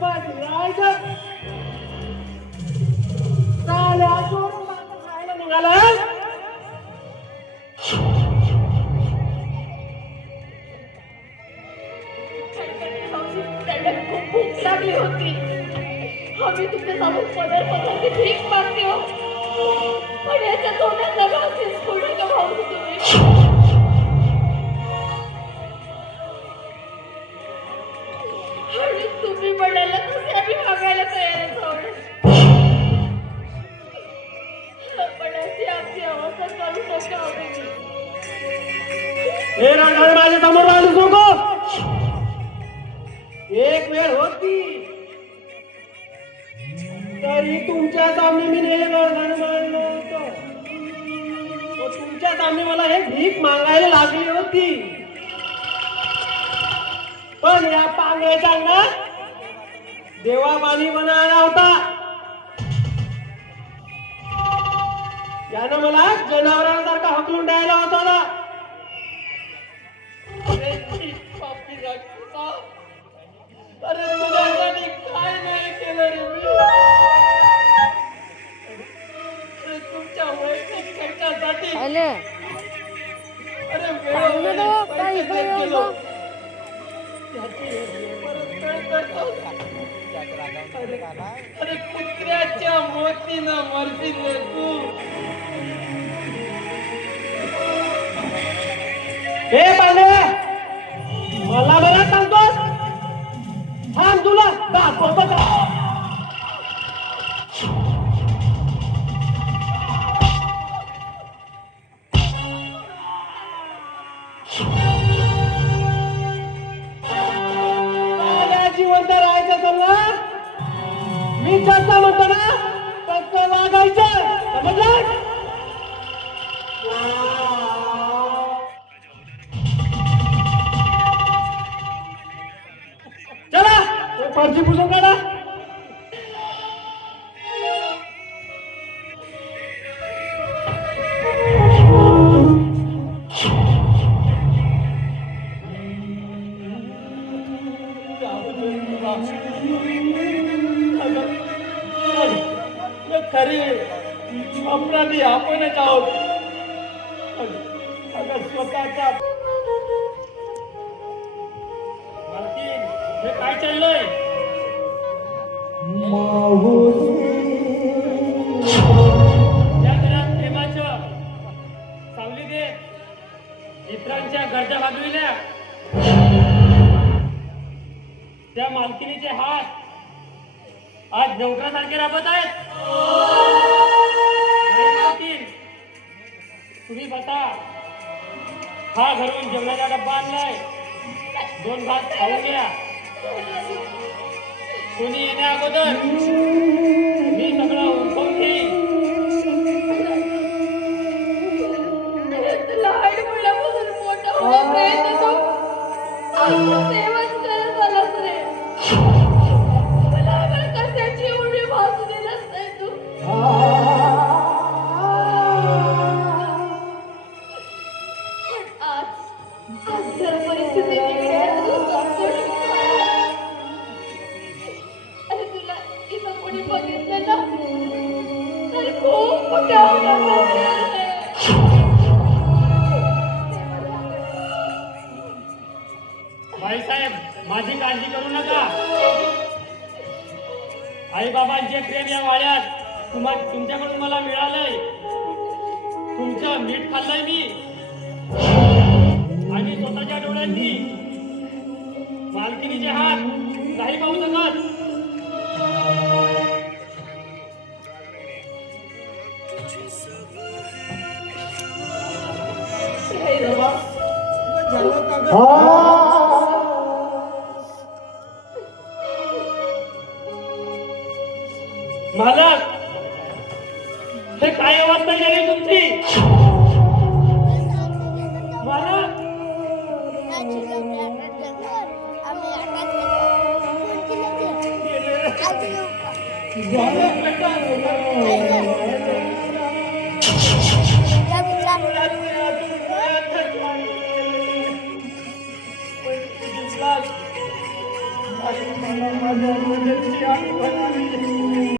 उपाशी राहायचं. साल्या सोडून आता खायला निघाला. खूप भूक लागली होती. आम्ही तुमच्या समोर पदार्थासाठी भीक मागते हो. पण याच्या तोंडाचा घासीस सोडून का भाऊ तुम्ही? आणि तुम्ही म्हणाला तसे आम्ही मागायला तयार आहोत. पण अशी आमची अवस्था करू नका हवी. हे रडगाड माझ्या समोर आलीस नको. एक वेळ होती तरी तुमच्या सामने मी हे रडगाड मारलं होतं. तुमच्या सामने मला हे भीक मागायला लागली होती. पण या पांगळ्याच्या अंगात देवा पाणी बनायला होता. यानं मला जनावरांसारखा हकलून द्यायला होता ना. अरे तुझ्यासाठी काय नाही केलं रे मी. तुमच्या वैयक्तिक खर्चासाठी अरे वेळोवेळी पैसे देत गेलो. अरे कुत्र्याच्या मोतीनं मरशील रे तू. हे पांडे मला बरं सांगतोस. थांब तुला दाखवतो का. जिवंत राहायचं सल्ला मी जसं म्हणतो ना तसं वागायचं. समजलं. चला फरशी पुसून काढा. खरी अपराधी आपणच आहोत. अगं स्वतःच्या हे काय चाललंय. ज्या घरात प्रेमाचं सावली दे इतरांच्या गरजा भागविल्या त्या मालकिनीचे हात आज नोकरासारखे राबत आहेत. तुम्ही बसा. हा घरून जेवणाचा डब्बा आणलाय. 2 घास खाऊन घ्या. कोणी येण्या अगोदर मी सगळं उठवून घेईन. लहान मुलापासून मोठा होईपर्यंत तो आमचं सेवच करत आलास रे. मला आम्हाला कशाची एवढी भासू दिलास नाही तू. आज जर परिस्थिती वेगळी आहे आणि तुला इथं कोणी बघितलं ना तर खूप मोठ्या होणार. बाईसाहेब माझी काळजी करू नका. आई बाबांचे प्रेम या वाड्यात तुमच्याकडून मला मिळालंय. तुमचं मीठ खाल्लंय मी आणि स्वतःच्या डोळ्यांनी मालकिनीचे हात नाही पाहू शकत. मालक हे काय अवस्था झाली तुमची. मालक माझ्या याची आठवण आली